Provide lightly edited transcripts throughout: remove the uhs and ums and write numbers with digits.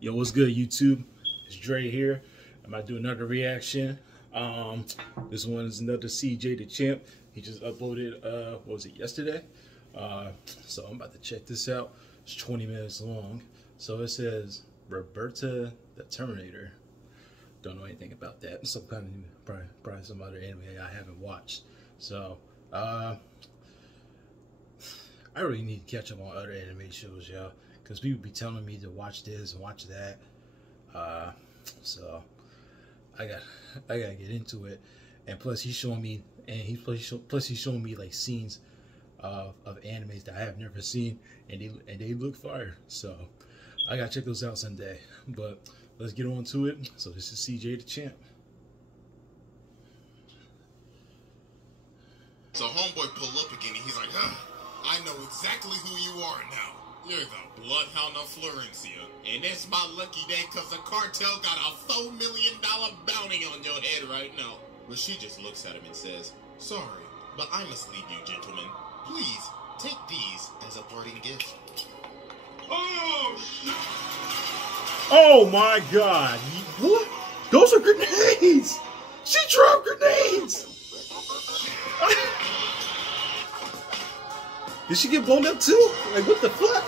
Yo, what's good, YouTube? It's Dre here. I'm about to do another reaction. This one is another CJ the Champ. He just uploaded, what was it, yesterday? So I'm about to check this out. It's 20 minutes long. So it says ROBERTA the Terminator. Don't know anything about that. Some kind of probably some other anime I haven't watched. So I really need to catch up on other anime shows, y'all, because people be telling me to watch this and watch that. So I gotta get into it. And plus he's showing me, and plus he's showing me like scenes of animes that I have never seen, and they look fire. So I gotta check those out someday. But let's get on to it. So this is CJ the Champ. So homeboy pull up again and he's like, I know exactly who you are now. You're the Bloodhound of Florencia. And it's my lucky day because the cartel got a $4 million bounty on your head right now. But she just looks at him and says, sorry, but I must leave you, gentlemen. Please, take these as a parting gift. Oh, shit! Oh my God! What? Those are grenades! She dropped grenades! Did she get blown up too? Like, what the fuck?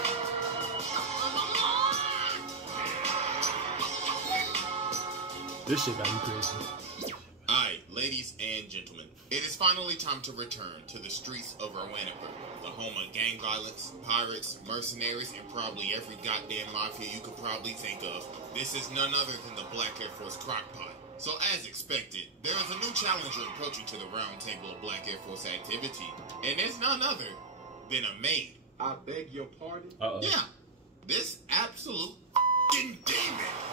This shit got me crazy. Alright, ladies and gentlemen, it is finally time to return to the streets of Roanoke, the home of gang violence, pirates, mercenaries, and probably every goddamn mafia you could probably think of. This is none other than the Black Air Force Crockpot. So as expected, there is a new challenger approaching to the round table of Black Air Force activity, and it's none other than a maid. I beg your pardon? Yeah, this absolute demon.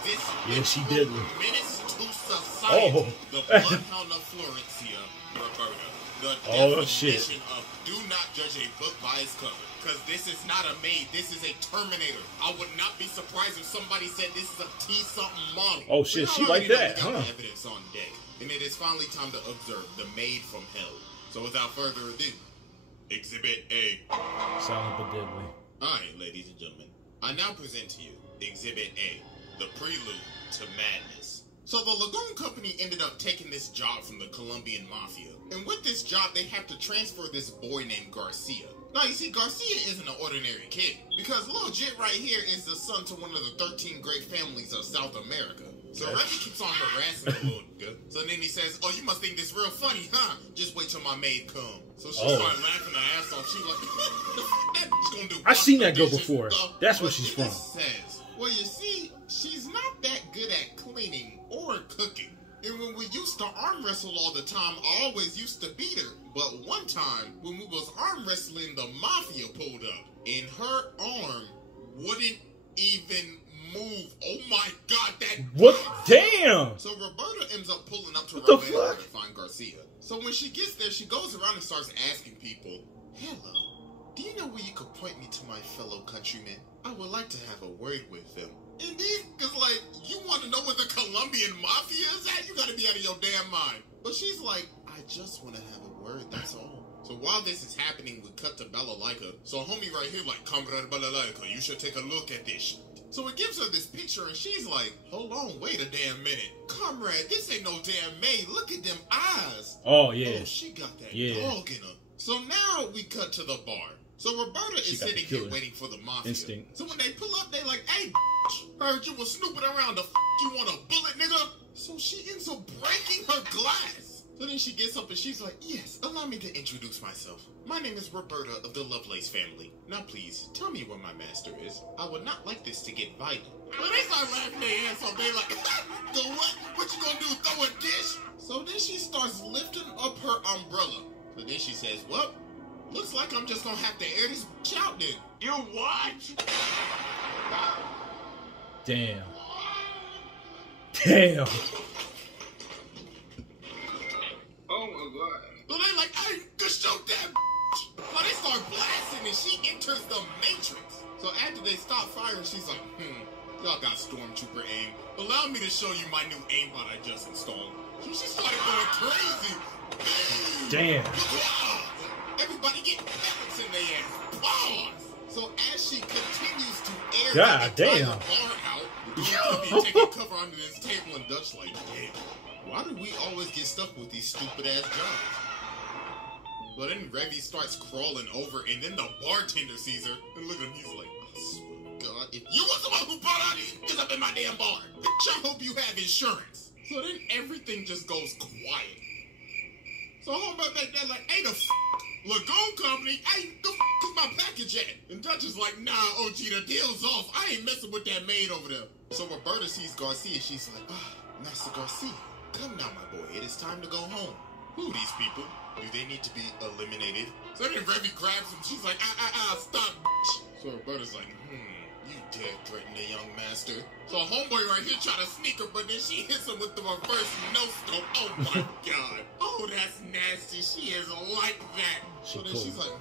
This she did. Menace to society. The Bloodhound of Florencia, ROBERTA. The definition of do not judge a book by its cover. Because this is not a maid, this is a Terminator. I would not be surprised if somebody said this is a T-something model. Oh shit, she like that, huh? Evidence on deck. And it is finally time to observe the maid from hell. So without further ado, Exhibit A. Silent but deadly. Alright, ladies and gentlemen. I now present to you Exhibit A, the prelude to madness. So the Lagoon Company ended up taking this job from the Colombian Mafia. And with this job, they have to transfer this boy named Garcia. Now, you see, Garcia isn't an ordinary kid. Because Lil Jit right here is the son to one of the 13 great families of South America. So Reggie keeps on harassing the little nigga. So then he says, oh, you must think this real funny, huh? Just wait till my maid come. So she started laughing her ass off. She like, that bitch gonna do. I've seen that girl before. That's where she's from. Says, well, you see, she's not that good at cleaning or cooking. And when we used to arm wrestle all the time, I always used to beat her. But one time, when we was arm wrestling, the mafia pulled up. And her arm wouldn't even move. Oh my God, that... What? Damn! So ROBERTA ends up pulling up to Roanoke to find Garcia. So when she gets there, she goes around and starts asking people, hello, do you know where you could point me to my fellow countrymen? I would like to have a word with them. And these, cause like, you want to know where the Colombian mafia is at? You gotta be out of your damn mind. But she's like, I just want to have a word, that's all. So while this is happening, we cut to Balalaika. So homie right here like, Comrade Balalaika, you should take a look at this. So it gives her this picture and she's like, hold on, wait a damn minute. Comrade, this ain't no damn maid. Look at them eyes. Oh, yeah. Oh, she got that dog in her. So now we cut to the bar. So ROBERTA is sitting here waiting for the mafia. Instinct. So when they pull up, they like, hey, heard you was snooping around. The you want a bullet, nigga? So she ends up breaking her glass. So then she gets up and she's like, yes, allow me to introduce myself. My name is ROBERTA of the Lovelace family. Now please, tell me where my master is. I would not like this to get violent. But they start laughing their ass off. They like, go what? What you gonna do, throw a dish? So then she starts lifting up her umbrella. So then she says, well, looks like I'm just gonna have to air this bitch out then. You what? Damn. Damn. Oh my God. So they like, hey, go shoot that bitch. So they start blasting and she enters the Matrix. So after they stop firing, she's like, y'all got stormtrooper aim. Allow me to show you my new aimbot I just installed. So she started going crazy. Damn. Everybody get pellets in their ass. Pause. So as she continues to air God the damn. bar out, Goon taking cover under this table, and Dutch like, damn, why do we always get stuck with these stupid ass jobs? But then Revy starts crawling over, and then the bartender sees her, and look at him, he's like, I swear to God, if you was the one who brought all these niggas up in my damn bar, bitch, I hope you have insurance. So then everything just goes quiet. So homeboy back there like, hey, the Lagoon Company, hey, the is my package at? And Dutch is like, nah, OG, the deal's off. I ain't messing with that maid over there. So Roberta sees Garcia, she's like, Master Garcia, come now, my boy, it is time to go home. Who are these people? Do they need to be eliminated? So then Revy grabs him, she's like, stop, bitch. So Roberta's like, you dare threaten the young master. So a homeboy right here try to sneak her, but then she hits him with the reverse no-scope. Oh my God. Oh, that's nasty. She is like that. So then she's like,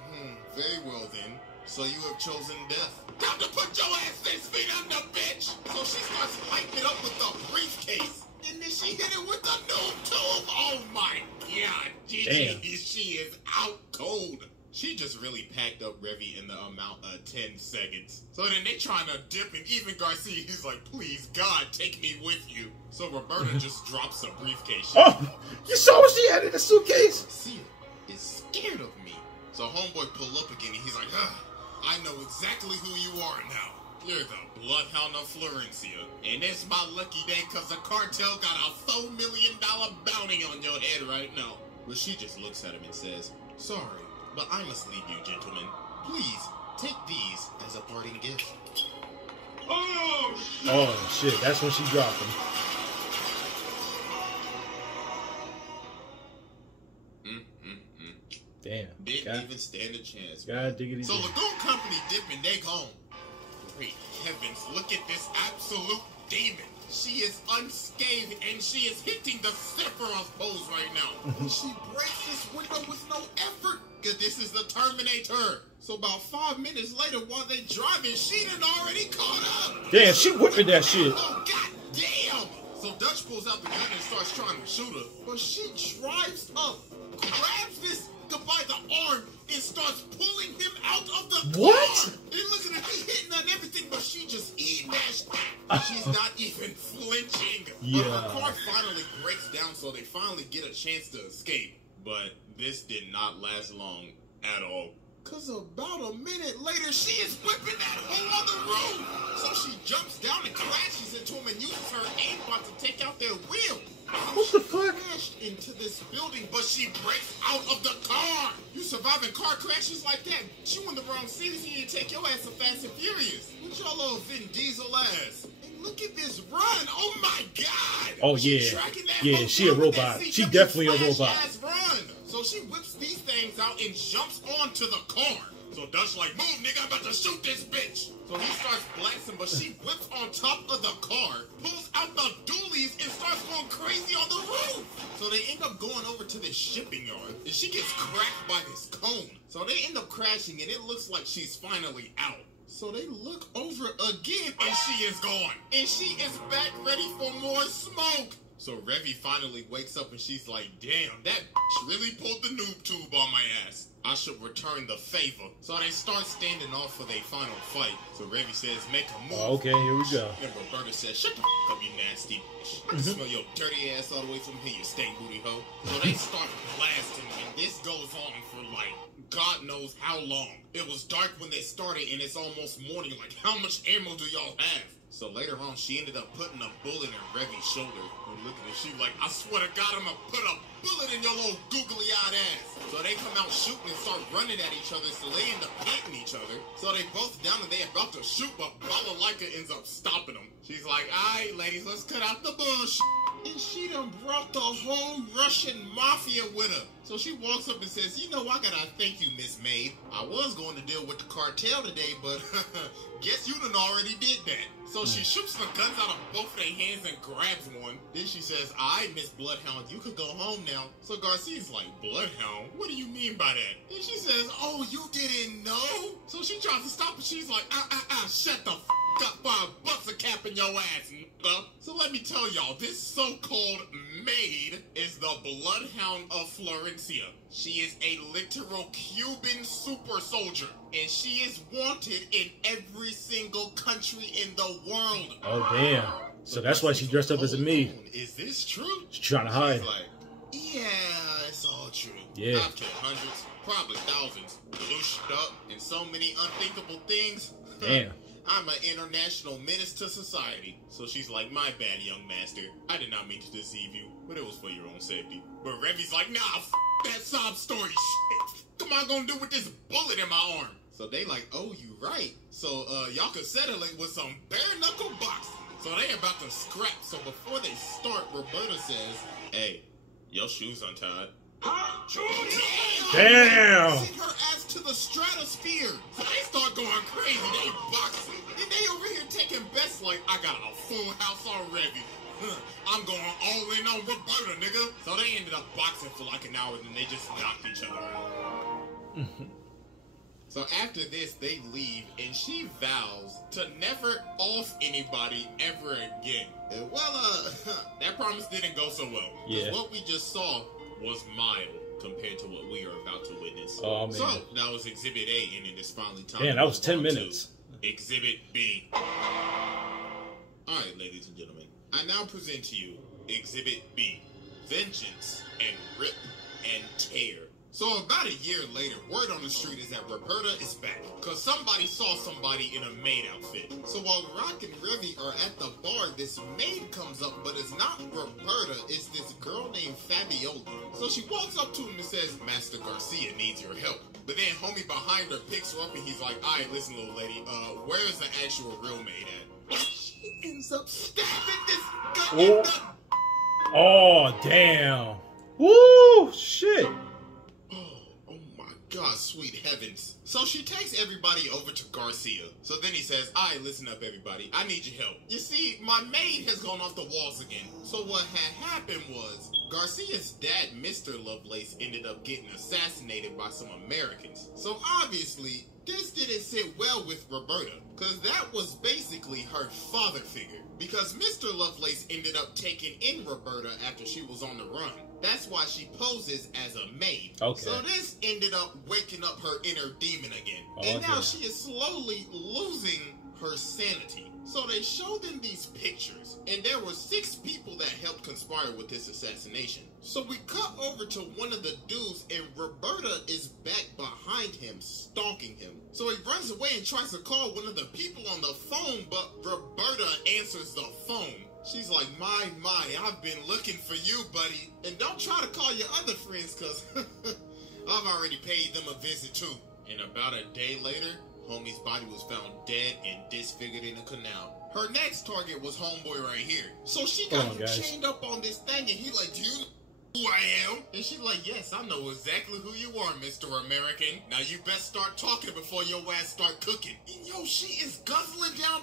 very well then. So you have chosen death. Time to put your ass 6 feet under, bitch. So she starts lighting it up with the briefcase. And then she hit it with the noob tube. Oh my God. GG, she is out cold. She just really packed up Revy in the amount of 10 seconds. So then they trying to dip, and even Garcia, he's like, please, God, take me with you. So Roberta just drops a briefcase. You saw what she had in the suitcase? Garcia is scared of me. So homeboy pull up again, and he's like, I know exactly who you are now. You're the Bloodhound of Florencia. And it's my lucky day, because the cartel got a $4 million bounty on your head right now. But she just looks at him and says, sorry, but I must leave you, gentlemen. Please, take these as a parting gift. Oh, shit. That's when she dropped them. Damn. Didn't even stand a chance. God diggity. So Lagoon Company dip and they home. Great heavens, look at this absolute demon. She is unscathed, and she is hitting the Sephiroth pose right now. She breaks this window with no effort, because this is the Terminator. So about 5 minutes later, while they driving, she done already caught up. Damn, she whipping that shit. Oh, God damn. So Dutch pulls out the gun and starts trying to shoot her. But she drives up, grabs this guy by the arm, and starts pulling him out of the car. What? And look at her, he hitting on everything, but she just mashed. She's not even flinching. Yeah. But her car finally breaks down, so they finally get a chance to escape. But this did not last long at all. Because about a minute later, she is whipping that hole on the roof. So she jumps down and crashes into him and uses her aimbot to take out their wheel. What the fuck? Crashed into this building, but she breaks out of the car. You surviving car crashes like that? You in the wrong city, so you take your ass to Fast and Furious. With your little Vin Diesel ass. And look at this run. Oh my God. Oh yeah. Yeah, she a robot. She definitely a robot. Run. So she whips these things out and jumps onto the car. So Dutch like, move, nigga, I'm about to shoot this bitch. So he starts blasting, but she whips on top of the car, pulls out the dualies, and starts going crazy on the roof. So they end up going over to this shipping yard, and she gets cracked by this cone. So they end up crashing, and it looks like she's finally out. So they look over again, and she is gone. And she is back ready for more smoke. So Revy finally wakes up and she's like, damn, that bitch really pulled the noob tube on my ass. I should return the favor. So they start standing off for their final fight. So Revy says, make a move. Oh, okay, here we go. And Roberta says, shut the f*** up, you nasty bitch. I can smell your dirty ass all the way from here, you stank booty hoe. So they start blasting, and this goes on for like, God knows how long. It was dark when they started, and it's almost morning. Like, how much ammo do y'all have? So later on, she ended up putting a bullet in Revy's shoulder. And look at her, she like, I swear to God, I'm gonna put a bullet in your little googly-eyed ass. So they come out shooting and start running at each other, so they end up hitting each other. So they both down and they about to shoot, but Balalaika ends up stopping them. She's like, alright, ladies, let's cut out the bullshit. And she done brought the whole Russian mafia with her. So she walks up and says, you know, I gotta thank you, Miss Maid. I was going to deal with the cartel today, but guess you done already did that. So she shoots the guns out of both their hands and grabs one. Then she says, all right, Miss Bloodhound, you could go home now. So Garcia's like, Bloodhound? What do you mean by that? Then she says, oh, you didn't know? So she tries to stop and she's like, shut the f*** up while I bust a cap in your ass, nigga. So let me tell y'all, this so-called maid is the bloodhound of Florencia. She is a literal Cuban super soldier, and she is wanted in every single country in the world. Oh, damn. So that's why she dressed up as a maid. Is this true? She's trying to hide. She's like, yeah, it's all true. Yeah. I've killed hundreds, probably thousands, loosed up, and so many unthinkable things. Damn. I'm an international menace to society. So she's like, my bad, young master. I did not mean to deceive you, but it was for your own safety. But Revy's like, nah, that sob story shit. What am I gonna do with this bullet in my arm? So they like, oh, you right. So y'all could settle it with some bare knuckle boxing. So they about to scrap. So before they start, Roberta says, hey, your shoes untied. Damn! Send her ass to the stratosphere. So they start going crazy. They boxing. And they over here taking bets like, I got a full house already. I'm going all in on Roberta, nigga. So they ended up boxing for like an hour, and they just knocked each other out. So after this, they leave, and she vows to never off anybody ever again. And well, that promise didn't go so well. Yeah. What we just saw was mild compared to what we are about to witness. Oh, man. So that was Exhibit A, and it is finally time. Man, that was 10 minutes. Exhibit B. Alright, ladies and gentlemen, I now present to you Exhibit B, Vengeance and Rip and Tear. So about a year later, word on the street is that Roberta is back, cause somebody saw somebody in a maid outfit. So while Rock and Revy are at the bar, this maid comes up, but it's not Roberta, it's this girl named Fabiola. So she walks up to him and says, Master Garcia needs your help. But then homie behind her picks her up and he's like, alright, listen little lady, where is the actual real maid at? She ends up stabbing this guy in the... Oh, damn. Woo, shit. God, sweet heavens. So she takes everybody over to Garcia. So then he says, alright, listen up everybody, I need your help. You see, my maid has gone off the walls again. So what had happened was, Garcia's dad, Mr. Lovelace, ended up getting assassinated by some Americans. So obviously, this didn't sit well with Roberta, because that was basically her father figure. Because Mr. Lovelace ended up taking in Roberta after she was on the run. That's why she poses as a maid. Okay. So this ended up waking up her inner demon again. Oh, and now yeah. she is slowly losing her sanity. So they showed them these pictures, and there were 6 people that helped conspire with this assassination. So we cut over to one of the dudes, and Roberta is back behind him, stalking him. So he runs away and tries to call one of the people on the phone, but Roberta answers the phone. She's like, my, I've been looking for you, buddy. And don't try to call your other friends, because I've already paid them a visit, too. And about a day later, homie's body was found dead and disfigured in a canal. Her next target was homeboy right here. So she got him chained up on this thing, and he like, do you know who I am? And she's like, yes, I know exactly who you are, Mr. American. Now you best start talking before your ass start cooking. And yo, she is guzzling down.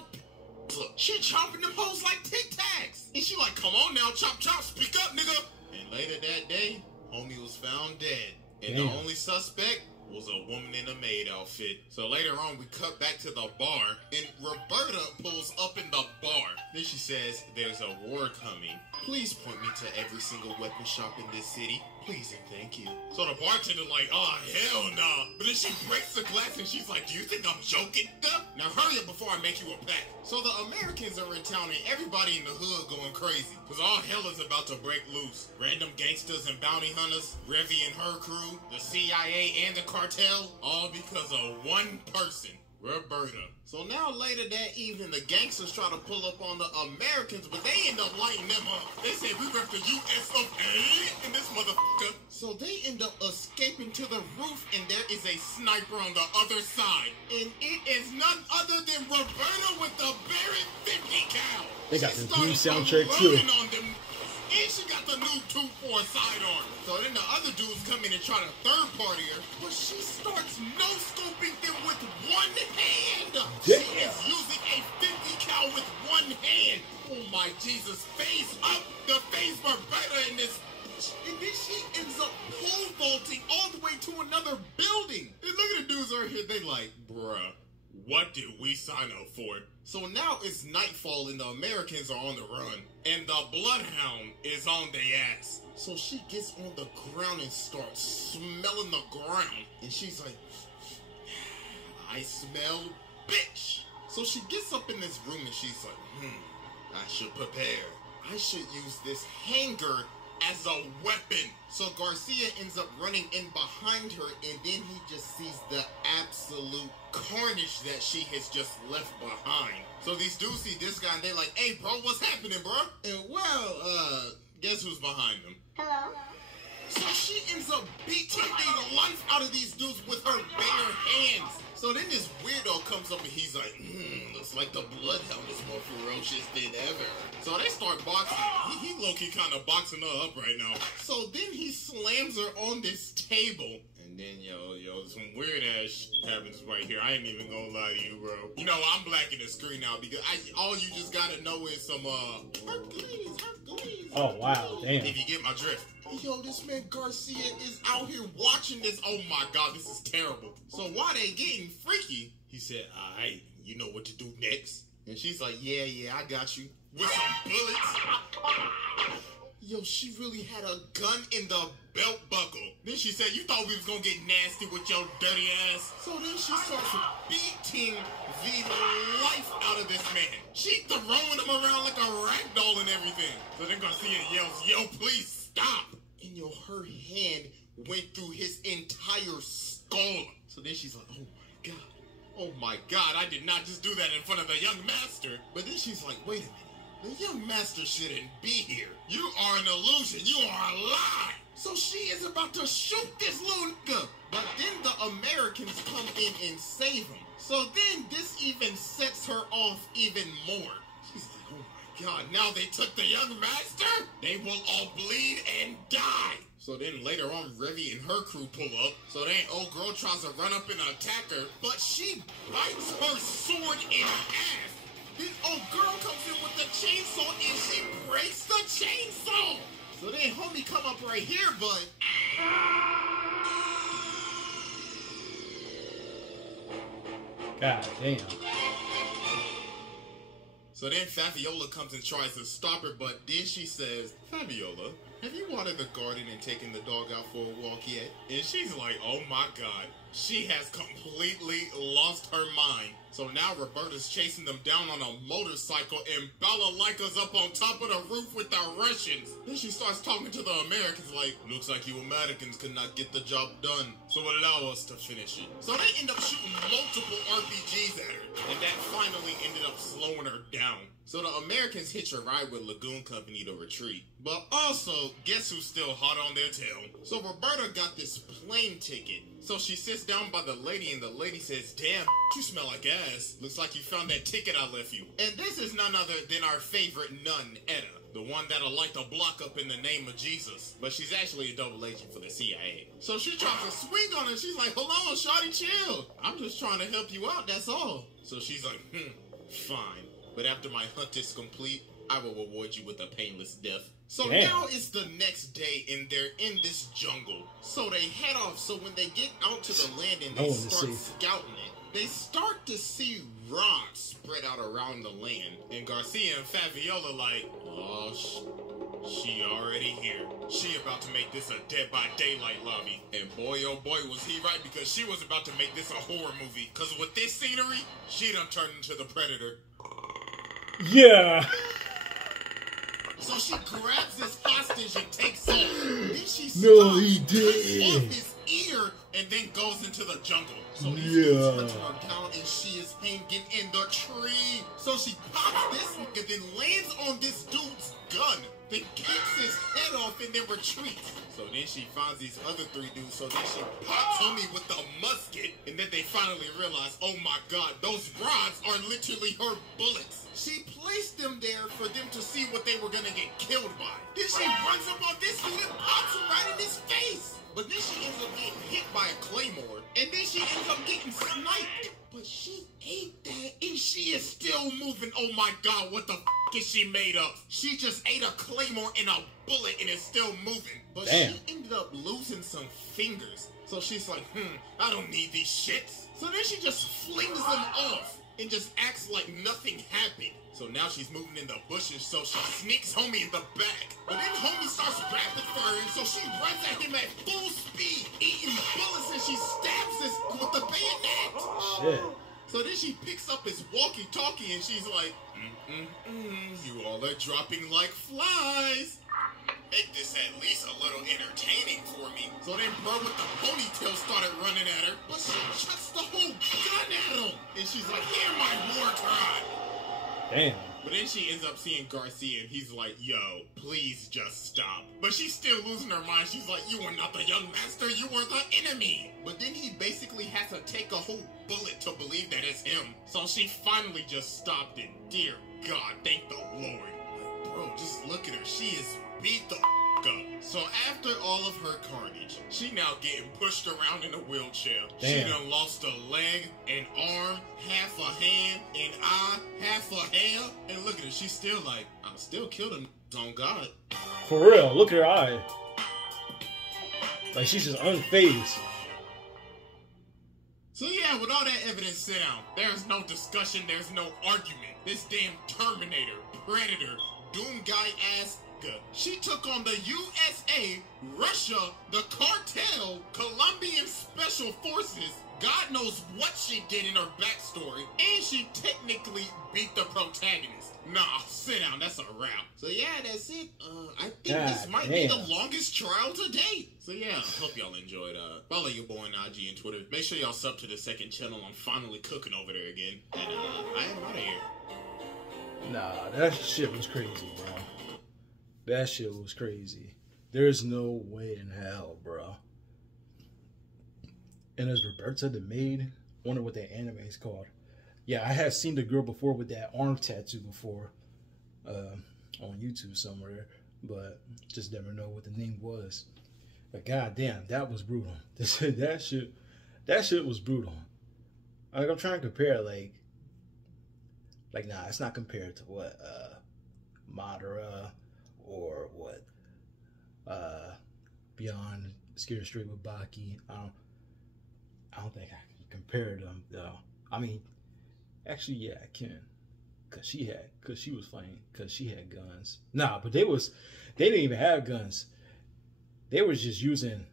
She chopping them hoes like Tic Tacs. And she like, come on now, chop chop, speak up, nigga. And later that day, homie was found dead. And the only suspect was a woman in a maid outfit. So later on, we cut back to the bar, and Roberta pulls up in the bar. Then she says, there's a war coming. Please point me to every single weapon shop in this city. Please and thank you. So the bartender like, oh, hell no. But then she breaks the glass and she's like, do you think I'm joking? Now hurry up before I make you a pack. So the Americans are in town and everybody in the hood going crazy. Because all hell is about to break loose. Random gangsters and bounty hunters, Revy and her crew, the CIA and the cartel, all because of one person. Roberta. So now later that evening, the gangsters try to pull up on the Americans, but they end up lighting them up. They say, we rep the US of A in this motherfucker. So they end up escaping to the roof, and there is a sniper on the other side. And it is none other than Roberta with the Barrett 50 cal. They got the new soundtrack too. On them. And she got the new 2-4 sidearm. So then the other dudes come in and try to third party her, but she starts no-scoping them with one hand. Damn. She is using a 50 cal with one hand. Oh my Jesus, face up the face Roberta in this. And then she ends up pole vaulting all the way to another building. And look at the dudes right here, they like, bruh, what did we sign up for? So now it's nightfall and the Americans are on the run, and the bloodhound is on their ass. So she gets on the ground and starts smelling the ground, and she's like, I smell bitch. So she gets up in this room and she's like, I should prepare. I should use this hanger as a weapon. So Garcia ends up running in behind her, and then he just sees the absolute carnage that she has just left behind. So these dudes see this guy and they're like, hey bro, what's happening, bro? And well, guess who's behind them? Hello. So she ends up beating the life out of these dudes with her bare hands. So then this weirdo comes up and he's like, looks like the bloodhound is more ferocious than ever. So they start boxing. He low-key kind of boxing her up right now. So then he slams her on this table. And then, some weird-ass shit happens right here. I ain't even gonna lie to you, bro. You know, I'm blacking the screen now because all you just gotta know is some, Hercules. Oh, wow, damn. If you get my drift. Yo, this man Garcia is out here watching this. Oh my God, this is terrible. So while they getting freaky, he said, alright, you know what to do next? And she's like, yeah, I got you. With some bullets. Yo, she really had a gun in the belt buckle. Then she said, you thought we was gonna get nasty with your dirty ass? So then she starts beating the life out of this man. She throwing him around like a rag doll and everything. So then Garcia yells, yo, please stop. And her hand went through his entire skull. So then she's like, oh my God, I did not just do that in front of the young master. But then she's like, wait a minute, the young master shouldn't be here. You are an illusion, you are a lie. So she is about to shoot this little nigga. But then the Americans come in and save him. So then this even sets her off even more. She's like, oh my God, now they took the young master? They will all bleed and die. So then later on, Revy and her crew pull up. So then old girl tries to run up and attack her, but she bites her sword in half. Then old girl comes in with the chainsaw and she breaks the chainsaw. So then homie come up right here, but... God damn. So then Fabiola comes and tries to stop her, but then she says, Fabiola, have you watered the garden and taken the dog out for a walk yet? And she's like, oh my God, she has completely lost her mind. So now Roberta's chasing them down on a motorcycle and Balalaika's up on top of the roof with the Russians. Then she starts talking to the Americans like, looks like you Americans could not get the job done, so allow us to finish it. So they end up shooting multiple RPGs at her, and that finally ended up slowing her down. So the Americans hitch a ride with Lagoon Company to retreat. But also, guess who's still hot on their tail? So Roberta got this plane ticket. So she sits down by the lady and the lady says, damn, you smell like ass. Looks like you found that ticket I left you. And this is none other than our favorite nun, Etta. The one that'll light the block up in the name of Jesus. But she's actually a double agent for the CIA. So she tries to swing on her. She's like, hold on, shawty, chill. I'm just trying to help you out, that's all. So she's like, fine. But after my hunt is complete, I will reward you with a painless death. So now it's the next day and they're in this jungle. So they head off. So when they get out to the land and they start scouting it, they start to see rocks spread out around the land. And Garcia and Fabiola like, oh, she already here. She about to make this a Dead by Daylight lobby. And boy, oh boy, was he right, because she was about to make this a horror movie. Because with this scenery, she done turned into the Predator. Yeah. So she grabs this hostage and takes off. Then she cuts off his ear and then goes into the jungle. So these dudes hunt her down and she is hanging in the tree. So she pops this nigga, then lands on this dude's gun, then kicks his head off and then retreats. So then she finds these other three dudes. So then she pops Tommy with the musket, and then they finally realize, oh my God, those rods are literally her bullets. She placed them there for them to see what they were gonna get killed by. Then she runs up on this dude and pops him right in his face. But then she ends up getting hit by a claymore, and then she ends up getting sniped. But she ate that, and she is still moving. Oh my God, what the f***? is she made of? She just ate a claymore and a bullet and is still moving. But Damn. she ended up losing some fingers. So she's like, I don't need these shits. So then she just flings them off and just acts like nothing happened. So now she's moving in the bushes, so she sneaks homie in the back. But then homie starts rapid firing, so she runs at him at full speed, eating bullets, and she stabs us with the bayonet. Shit. So then she picks up his walkie-talkie and she's like, you all are dropping like flies. Make this at least a little entertaining for me. So then bro with the ponytail started running at her, but she chucks the whole gun at him. And she's like, hear my war cry. Damn. But then she ends up seeing Garcia and he's like, yo, please just stop. But she's still losing her mind. She's like, you are not the young master, you are the enemy. But then he basically has to take a whole bullet to believe that it's him. So she finally just stopped it. Dear God, thank the Lord. Like, bro, just look at her. She is beat the up. So after all of her carnage, she now getting pushed around in a wheelchair. Damn. She done lost a leg, an arm, half a hand, an eye, half a hair. And look at her, she's still like, I'm still killing on God. For real, look at her eye. Like she's just unfazed. So yeah, with all that evidence set out, there's no discussion, there's no argument. This damn Terminator, Predator, Doom guy ass. She took on the USA, Russia, the cartel, Colombian special forces. God knows what she did in her backstory, and she technically beat the protagonist. Nah, sit down, that's a wrap. So yeah, that's it. I think this might be the longest trial to date. So yeah, hope y'all enjoyed. Follow your boy on IG and Twitter. Make sure y'all sub to the second channel. I'm finally cooking over there again. And I am out of here. Nah, that shit was crazy, bro. That shit was crazy. There's no way in hell, bro. And as Roberta the maid, wonder what that anime is called. Yeah, I have seen the girl before with that arm tattoo before, on YouTube somewhere, but just never know what the name was. But goddamn, that was brutal. that shit was brutal. Like I'm trying to compare, like nah, it's not compared to what Madara or what Beyond Scared Straight with Baki. I don't think I can compare them though. I mean, actually, yeah, I can, cause she was fighting, cause she had guns. Nah, but they didn't even have guns. They was just using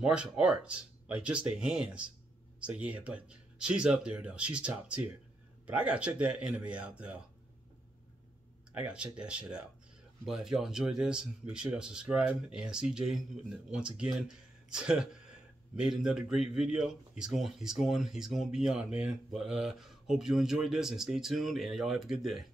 martial arts, like just their hands. So yeah, but she's up there though. She's top tier. But I gotta check that anime out though. I gotta check that shit out. But if y'all enjoyed this, make sure y'all subscribe. And CJ, once again, made another great video. He's going beyond, man. But hope you enjoyed this and stay tuned. And y'all have a good day.